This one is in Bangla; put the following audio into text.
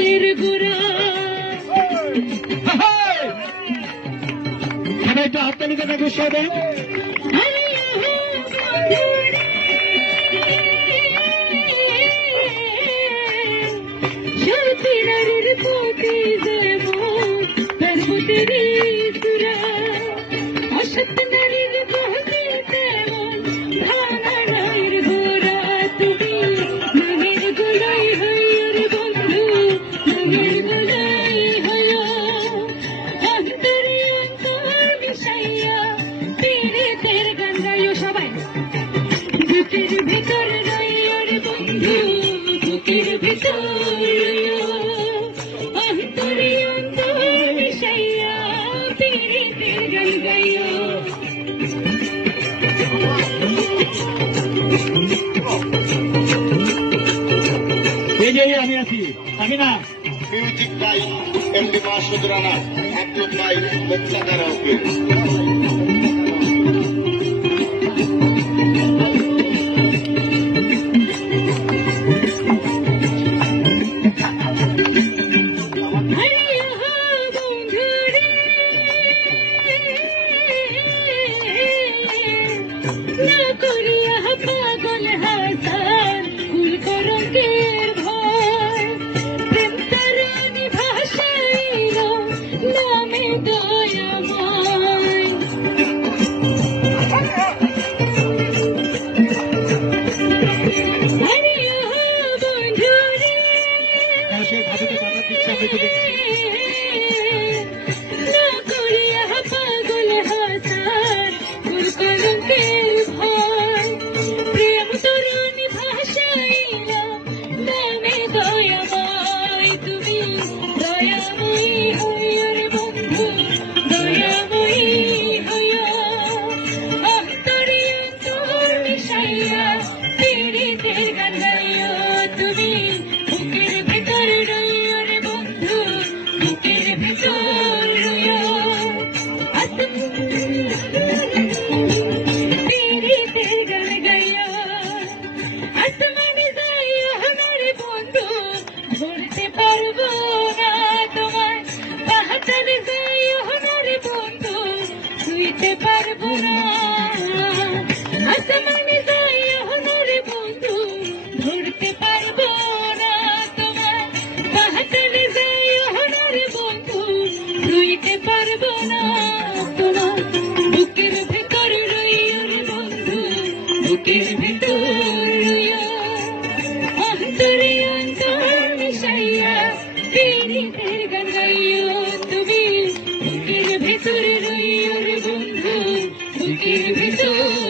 গায়ের গোড়া একটু হাততালিতে দেখো সবাই। সতীনারীর পতি যেমন পর্বতের সুরা অসৎ নারীর পতি তেমন ভাঙা গায়ের গোড়া তুমি মনের গোলাই হইয়র বন্ধু মনের গোলাই হইয় অন্তরে অন্তর মিশাইয়া পীড়িতের গান গাইও সবাই বুকের ভিতর রইয়র বন্ধু বুকের ভিতর রইয় অন্তরে অন্তর মিশাইয়া পীড়িতের গান গাইও এই যে আমি আছি, আমি না music by MD Masud Rana, Abdul ভাই মুক্তাগার হবে। না করিয়া পাগল হাসান কুল করঙ্গের ভয় প্রেম তারানি ভাষাইল নামে দয়াময় হারিয়া বন্ধুরে সে ভাবিকে কথা দিচ্ছে, আমি তো দেখছি। না করিয়া পাগল হাসান কুল করঙ্গের ভয় প্রেম তরুণী ভাষাইল নামে দয়াময় তুমি দয়াময়ী হইয়র বন্ধু দয়াময়ী হইয় অন্তরে অন্তর মিশাইয়া পীড়িতের গান গাইও তুমি বুকের ভেতর রইয়র বন্ধু বুকের ভেতর রইয় পীড়িতের গান গাইও আসমানে যাইও আমার বন্ধু ধরতে পারবো না তোমার পাহাড়ে যাইও আমার বন্ধু ছুঁইতে পারবো না আসমানে যাইও আমার বন্ধু ধরতে পারবো না তোমার পাহাড়ে যাইও আমার বন্ধু ছুঁইতে পারবো না তোমার বুকের ভেতর রইয়র বন্ধু বুকের ভেতর রইয় অন্তরে অন্তর মিশাইয়া পীড়িতের গান গাইও তুমি বুকের ভেতর রইয়র বন্ধু বুকের ভেতর